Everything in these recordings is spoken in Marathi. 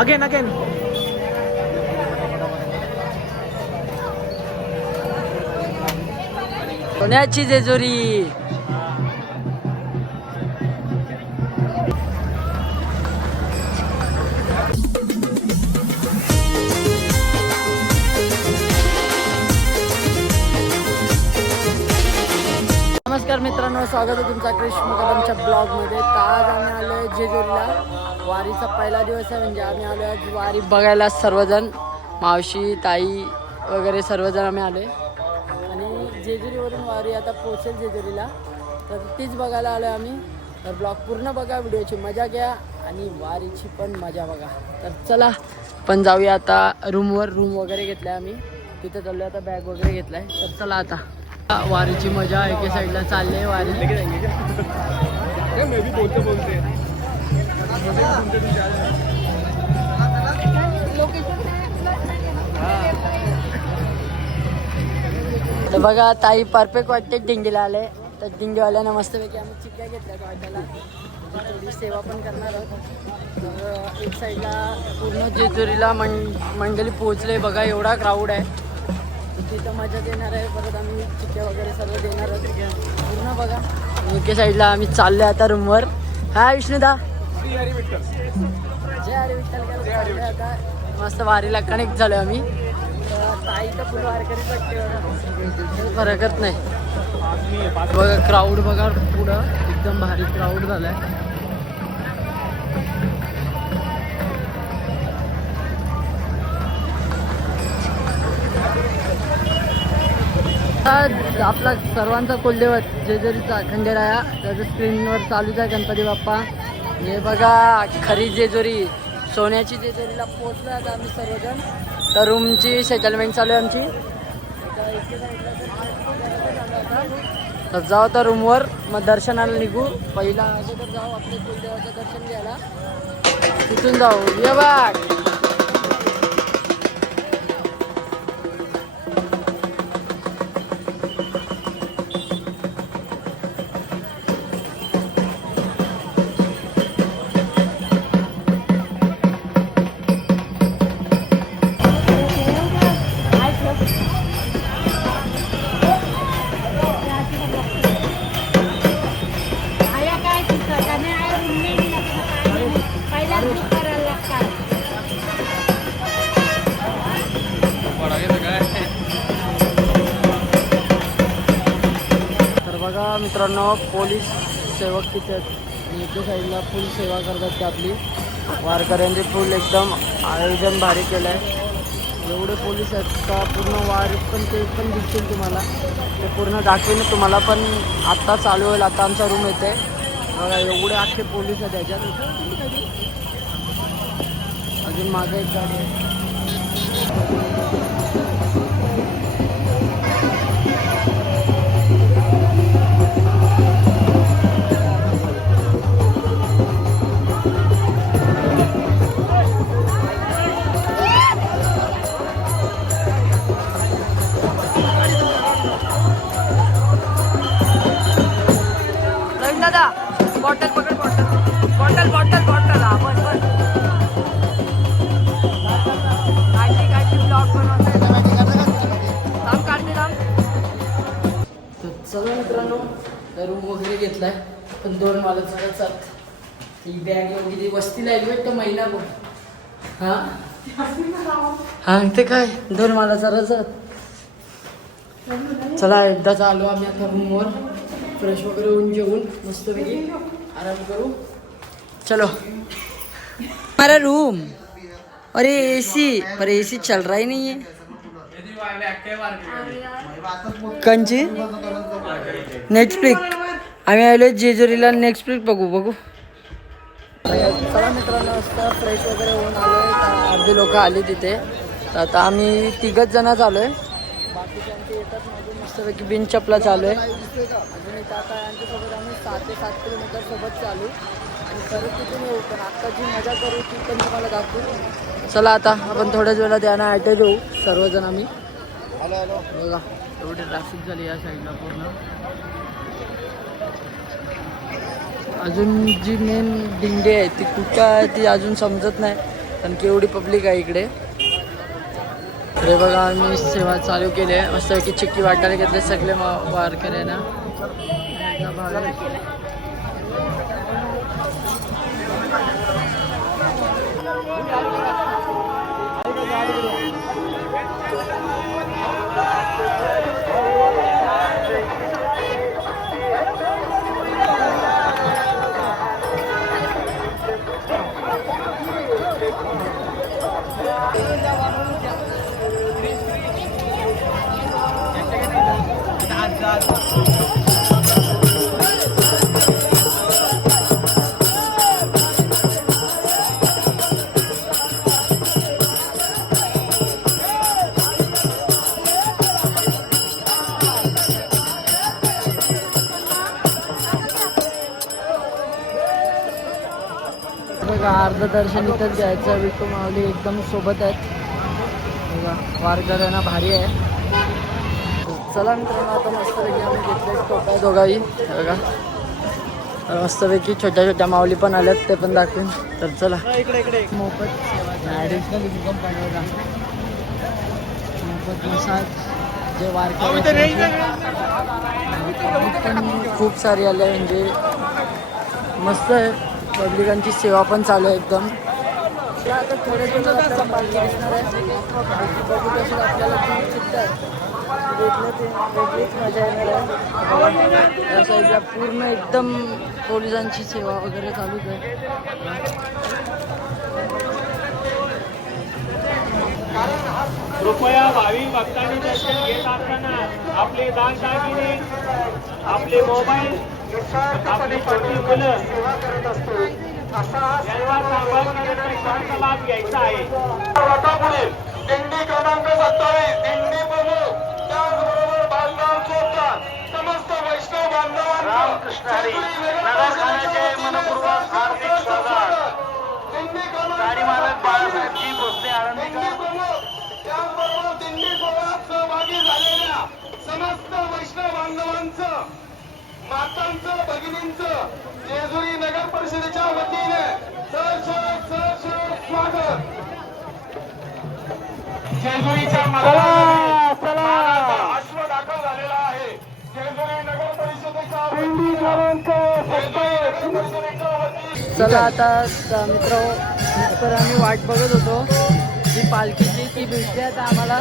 Again again. सोन्याची जेजुरी. नमस्कार मित्रांनो, स्वागत आहे तुमचा कृष्ण कदमच्या ब्लॉगमध्ये. तर आज आम्ही आलो आहे जेजुरीला. वारीचा पहिला दिवस आहे, म्हणजे आम्ही आलो आज वारी बघायला. सर्वजण मावशी ताई वगैरे सर्वजण आम्ही आलो आहे. आणि जेजुरीवरून वारी आता पोहोचेल जेजुरीला, तर तीच बघायला आलो आहे आम्ही. तर ब्लॉग पूर्ण बघा, व्हिडिओची मजा घ्या आणि वारीची पण मजा बघा. तर चला पण जाऊया आता रूमवर. रूम वगैरे घेतला आहे आम्ही, तिथे चाललो आता. बॅग वगैरे घेतला आहे. तर चला आता वारीची मजा एके साईडला चालली आहे वारी. तर बघा ताई परफेक्ट वाटते डिंगीला आले. तर डिंगीवाल्यानं मस्तपैकी आम्ही चिक्क्या घेतल्या वाटायला. थोडी सेवा पण करणार आहोत. तर एक साईडला पूर्ण जेजुरीला मंडळी पोहोचले. बघा एवढा क्राऊड आहे, तिथं मजा देणार आहे. परत आम्ही चिक्क्या वगैरे सर्व देणार आहोत पूर्ण बघा. एके साईडला आम्ही चाललो आता रूमवर. हा विष्णुदा, जय हरी विठ्ठल चाललोय आता. मस्त वारीला कनेक्ट झालो आम्ही. ताई तर फुल वारकरीच वाटते, फरकच नाही. बघा क्राऊड बघा पुढं, एकदम भारी क्राऊड झालाय. आपला सर्वांचा कुलदैवत जेजुरीचा खंडेराया, त्याचं स्क्रीनवर चालूच आहे गणपती बाप्पा. हे बघा खरी जेजुरी, सोन्याची जेजुरीला पोहोचलो आता आम्ही सर्वजण. तर रूमची सेटलमेंट चालू आहे आमची. तर जाऊ तर रूमवर, मग दर्शनाला निघू. पहिला अगोदर जाऊ आपल्या कुलदेवाचं दर्शन घ्यायला, तिथून जाऊ. ये बघ मित्रांनो. पोलीस सेवक तिथे आहेत, इथे साईडला फुल सेवा करतात ते आपली. वारकऱ्यांचे फुल एकदम आयोजन भारी केलं आहे. एवढे पोलीस आहेत का पूर्ण वारीत, पण ते पण दिसतील तुम्हाला. ते पूर्ण दाखवेन तुम्हाला, पण आत्ता चालू होईल. आता आमचा रूम येते बघा, एवढे अख्खे पोलीस आहेत त्याच्यात. अजून मागे एक गाडी आहे. बॉटल पकड, बॉटल बॉटल बॉटल बॉटल. हा बस बस. काढली ब्लॉग बनवते. थांब काढते थांब. चला मित्रांनो, रूम वगैरे घेतलाय, पण 2 माला चढत. ही बॅग वगैरे वस्तीला आहे भेटतं महिनाभर. हां ते काय 2 माला चढत. चला एकदाच आलो आम्ही आता रूमवर. फ्रेश वगैरे होऊन जेवून मस्तपैकी आराम करू. चलो हमारा रूम. अरे एसी, पर एसी चल रहा ही नहीं है. कंची नेटफ्लिक्स. आम्ही आलो जेजुरीला, नेटफ्लिक्स बघू. चला मित्रांनो, असं फ्रेश वगैरे होऊन आलोय. अर्धे लोक आली तिथे. तर आता आम्ही 3 जणच आलोय. बाकीच्यांचे येतात माझे मस्तपैकी बिन चपला चालू आहे. अजून एक आता यांच्यासोबत आम्ही 6 ते 7 किलोमीटर सोबत चालू आणि परत तिथून येऊ. पण आत्ता जी मजा करू ती पण तुम्हाला दाखवू. चला आता आपण थोड्याच वेळात त्यांना ॲटॅच होऊ सर्वजण आम्ही. बघा एवढी ट्रॅफिक झाली या साईडला पूर्ण. अजून जी मेन दिंडी आहे ती कुठं आहे ती अजून समजत नाही. कारण की एवढी पब्लिक आहे इकडे. हे बघा आम्ही सेवा चालू केली आहे. मस्त की चिक्की वाटायला घेतले सगळे वारकरी ना. बघा अर्ध दर्शन इथंच घ्यायचं. विठू माऊली एकदम सोबत आहेत. बघा वारकऱ्यांना भारी आहे. चला मित्रांनो आता मस्तपैकी आम्ही घेतले टोप्या दोघाही. बघा मस्तपैकी छोट्या छोट्या माऊली पण आल्यात, ते पण दाखवून. तर चला मोफत मोफत मसाज जे वारकरी खूप सारी आले म्हणजे मस्त आहे. पब्लिकांची सेवा पण चालू आहे एकदम. आता थोडे दिवस आपल्याला पालखी दिसणार आहे. बघू तसेच आपल्याला वेगळीच मजा येणार आहे. या साईडला पूर्ण एकदम पोलिसांची सेवा वगैरे चालूच आहे. कृपया भाविक भक्तांनी दर्शन घेत असताना आपले दागदागिने, आपले मोबाईल, आपली छोटी मुलं यांना सांभाळण्याचा लाभ घ्यायचा आहे. दिंडी क्रमांक 27 दिंडी प्रमुख त्याचबरोबर बालगाव चौकचा समस्त वैष्णव बांधवांना रामकृष्ण हरी नगरखान्याचे मनपूर्वक हार्दिक स्वागत. गाडी मालक बाळासाहेबजी भोसले आळंदीकर त्याचबरोबर दिंडी सोहळ्यात सहभागी झालेल्या समस्त वैष्णव बांधवांचं, मातांचं, भगिनींचं जेजुरी नगर परिषदेच्या वतीने सहर्ष स्वागत. जेजुरीच्या अश्व दाखल झालेला आहे. जेजुरी नगर परिषदेच्या चला आता मित्र तर आम्ही वाट बघत होतो जी पालखीची, ती भेटली आता आम्हाला.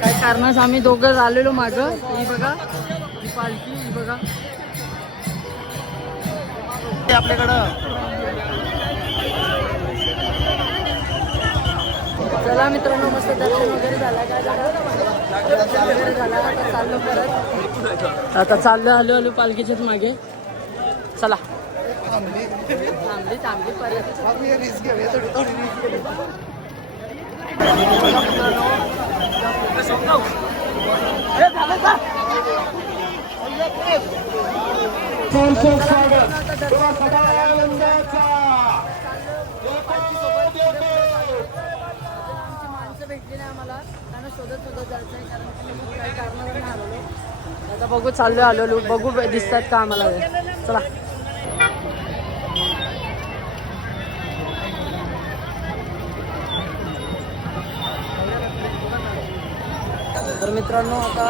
काही कारणास आम्ही दोघं आलेलो मागं. ही बघा ही पालखी, ही बघा आपल्याकडं. चला मित्रांनो मस्त दर्शन वगैरे झाला. काय दर्शन वगैरे झाला. आता चाललो परत. आता चाललो आलो पालखीच्याच मागे. चला थांबली परत. माणसं भेटली नाही आम्हाला, त्यांना शोधत जायचं आहे कारण काही कारणावर नाही आलेलो. आता बघू चाललो आलेलो, बघू दिसतात का आम्हाला. चला तर मित्रांनो आता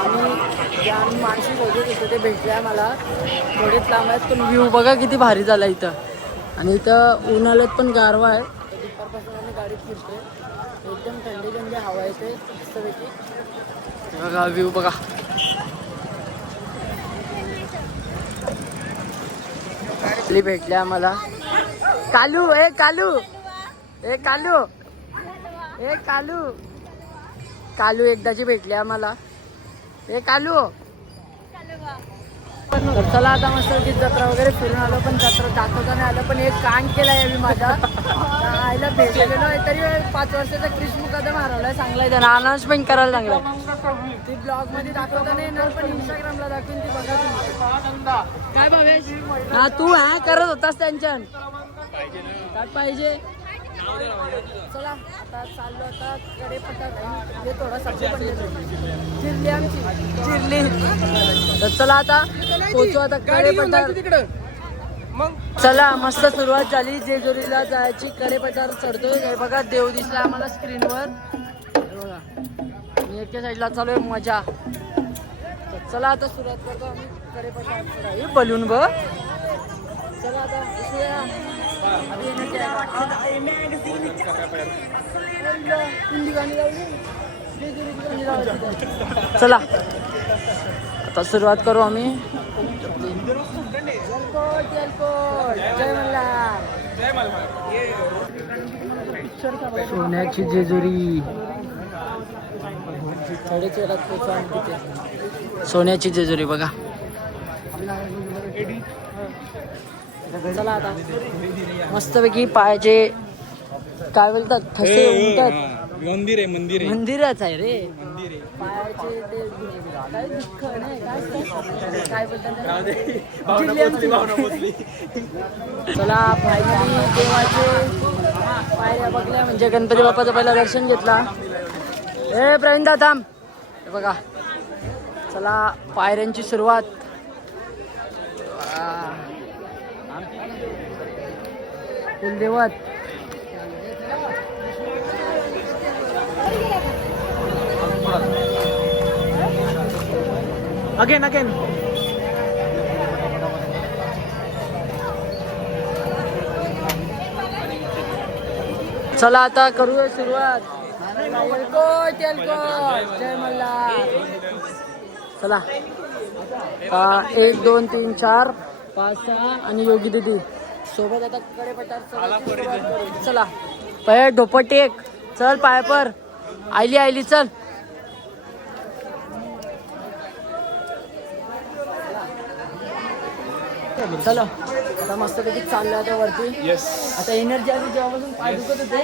आम्ही माणसं शोधत होतो ते भेटले आहे मला. थोडेच लांब आहेत पण व्ह्यू बघा किती भारी झाला इथं. आणि इथं उन्हाळ्यात पण गारवा आहे. दुपारपासून आम्ही गाडीत फिरतोय. एकदम थंडी हवा येते मस्तपैकी. बघा व्ह्यू बघा. भेटले आम्हाला. कालू ए कालू ए कालू ए कालू कालू एकदाची भेटली आम्हाला. ए कालू. तर चला आता मस्त की जत्रा वगैरे फिरून आलो, पण जत्रा दाखवता नाही आलं. पण एक कांड केलाय मी माझा. आईला भेटले गेलो तरी 5 वर्षाचा क्रिश मुकादम हरवलाय. चांगलाय त्यांना अनाउन्समेंट करायला चांगलाय. ती ब्लॉग मध्ये दाखवता नाही येणार पण इंस्टाग्रामला दाखवून ती बघा. काय भावेश हा तू करत होतास त्यांच्या काय पाहिजे. चला आता चाललो. आता कडे पटाक हे थोडा सब्जी पण चिरली आमची चिरली. तर चला आता पोचू आता कडे पटाक. चला मस्त सुरुवात झाली जेजुरीला जायची. कडेपठार चढतोय. हे बघा देव दिसला आम्हाला स्क्रीनवर. बघा मी एका साईडला चालू आहे मजा. तर चला आता सुरुवात करतो आम्ही कडेपठार चढाई. बलून बघ. चला आता दिसूया. अभी येणं काय हिंदी गाणी लावली. जेजुरीची गाणी लावायची. चला आता सुरुवात करू आम्ही. जय मल्हार. सोन्याची जेजुरी. सोन्याची जेजुरी बघा. चला आता मस्तपैकी पायाचे काय बोलतात ठसे उमटतात. मंदिरच आहे रे. पायाचे ते काय दुःख नाही काय बोलतात. चला फायनली देवाचे पायऱ्या बघल्या म्हणजे गणपती बाप्पाचं पहिलं दर्शन घेतला. ए प्रवीणदा थांब. हे बघा चला पायऱ्यांची सुरुवात. कुलदेवत अगेन चला आता करूया सुरुवात. जय मल्हार. चला 1 2 3 4 5 6 आणि योगी दीदी सोबत आता कडेपठार. चला पाय ढोपट टेक. चल पाय पर आयली चल. चलो आता मस्तपैकी चाललं आता वरती. आता एनर्जी आली जेव्हापासून पाय दुखत होते.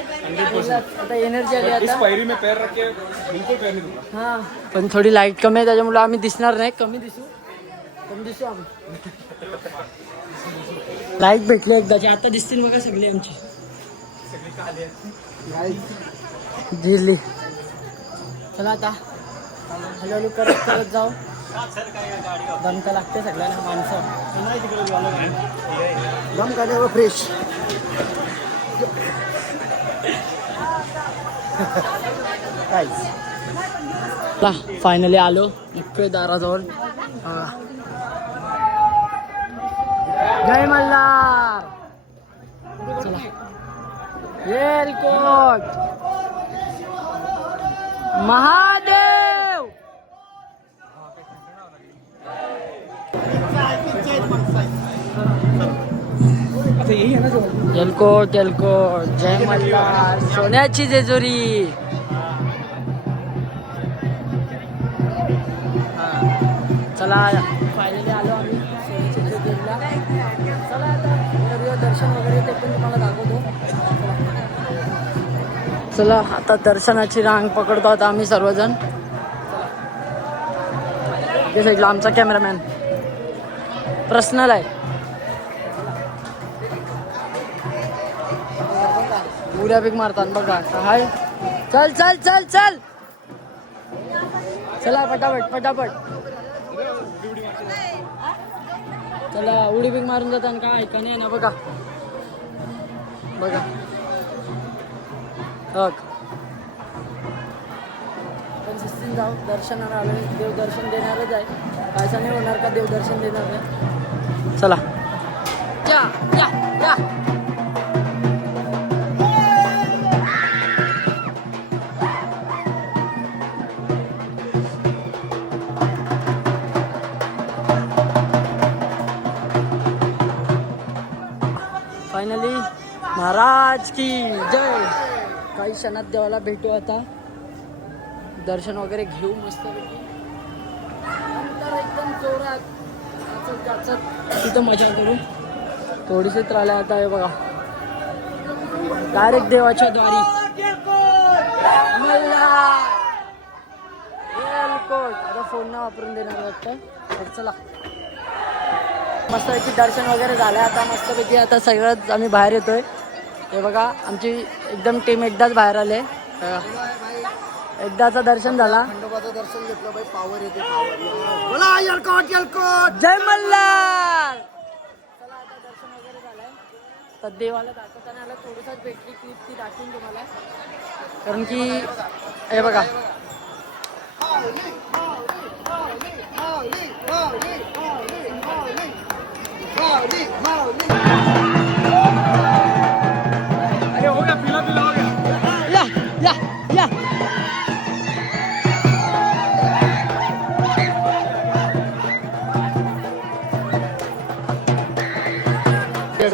आता एनर्जी आली आता. हा पण थोडी लाईट कमी आहे त्याच्यामुळे आम्ही दिसणार नाही. कमी दिसू आम्ही. लाईट भेटली एकदाची. आता दिसतील बघा सगळी आमची दिली. चला आता हळूहळू करत जाऊ. दमका लागते सगळ्यांना. माणसं दम काढल्यावर फ्रेश. फायनली आलो मुख्य दाराजवळ. जय मल्हार. चला येलकोट महादेव. येलकोट जय मल्हार. सोन्याची जेजुरी. चला फायनली आलो आम्ही सोन्याची जेजुरीला. चला आता दर्शन वगैरे ते पण तुम्हाला दाखवतो. चला आता दर्शनाची रांग पकडतो आता आम्ही सर्वजण. ते साईडला आमचा कॅमेरामॅन पर्सनल आहे. उड्या बिग मारतात बघा. हाय चल चल चल चल. चला पटापट. चला उडी बिग मारून जातात का ऐका नाही ना बघा. पण शिस्तीन जाऊ. दर्शनाला आलो. देवदर्शन देणारच आहे. कायसा नाही होणार का देवदर्शन देणार नाही. चला या. फायनली महाराज की जय. काही क्षणात देवाला भेटू. आता दर्शन वगैरे घेऊ मस्त. नंतर एकदम जोरात तिथं मजा करू. थोडीशी त्राला आता आहे बघा. डायरेक्ट देवाच्या द्वारी. आता फोन ना वापरून देणार वाटतं. चला मस्तपैकी दर्शन वगैरे झालं. आता मस्तपैकी आता सगळंच आम्ही बाहेर येतोय. हे बघा आमची एकदम टीम एकदाच बाहेर आले. एकदाचं दर्शन झाला. खंडोबाचं दर्शन घेतलं बाई. पावर येते बोला. येलकोट जय मल्हार. चला आता दर्शन तर देवाला दाखवताना आला थोडंसंच भेटली क्लिप ती दाखवून तुम्हाला, कारण की हे बघा अरे हो गया, पिला पिला हो गया. या या या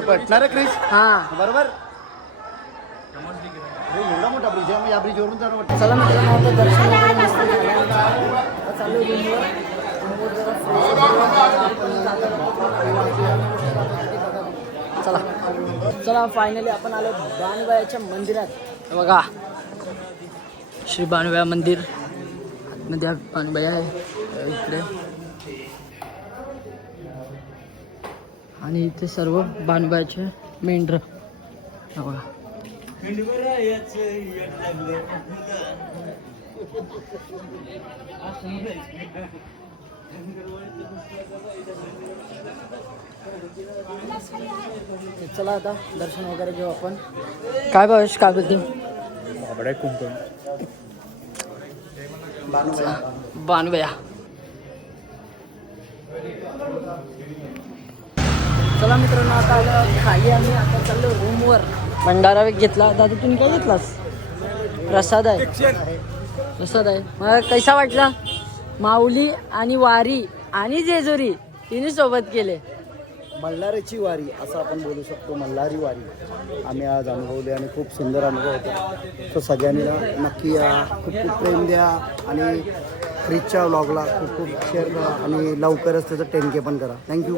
पटणार क्रिस हा. बरोबर. अरे एवढा मोठा ब्रिज आहे, मग या ब्रिजवरून जाणं वाटतं. चला मित्रांनो, आता दर्शन वगैरे मस्त झालं. आता चालू आहे रूमवर. रूमवर जरा fresh वगैरे. चला चला फायनली आपण आलो बाणबायाच्या मंदिरात. हे बघा श्री बाणबाया मंदिर, मध्ये बाणबाया आहे इकडे, आणि इथे सर्व बाणबायाचे मेंढर. हे बघा चला आता दर्शन वगैरे घेऊ आपण. काय भावेश, काय बोलते? बाणबया. चला मित्रांनो, आता आलं खाली. आम्ही आता चाललो रूमवर. भंडारा घेतला. दादा तुम्ही काय घेतलास? प्रसाद आहे. प्रसाद आहे. मला कैसा वाटला? माऊली आणि वारी आणि जेजुरी तिन्ही सोबत केले. मल्हारीची वारी असं आपण बोलू शकतो. मल्हारी वारी आम्ही आज अनुभवली आणि खूप सुंदर अनुभव होता. तो सगळ्यांनी नक्की या. खूप खूप प्रेम द्या आणि क्रिसच्या व्लॉगला खूप खूप शेअर करा आणि लवकरच त्याचं 10K पण करा. थँक्यू.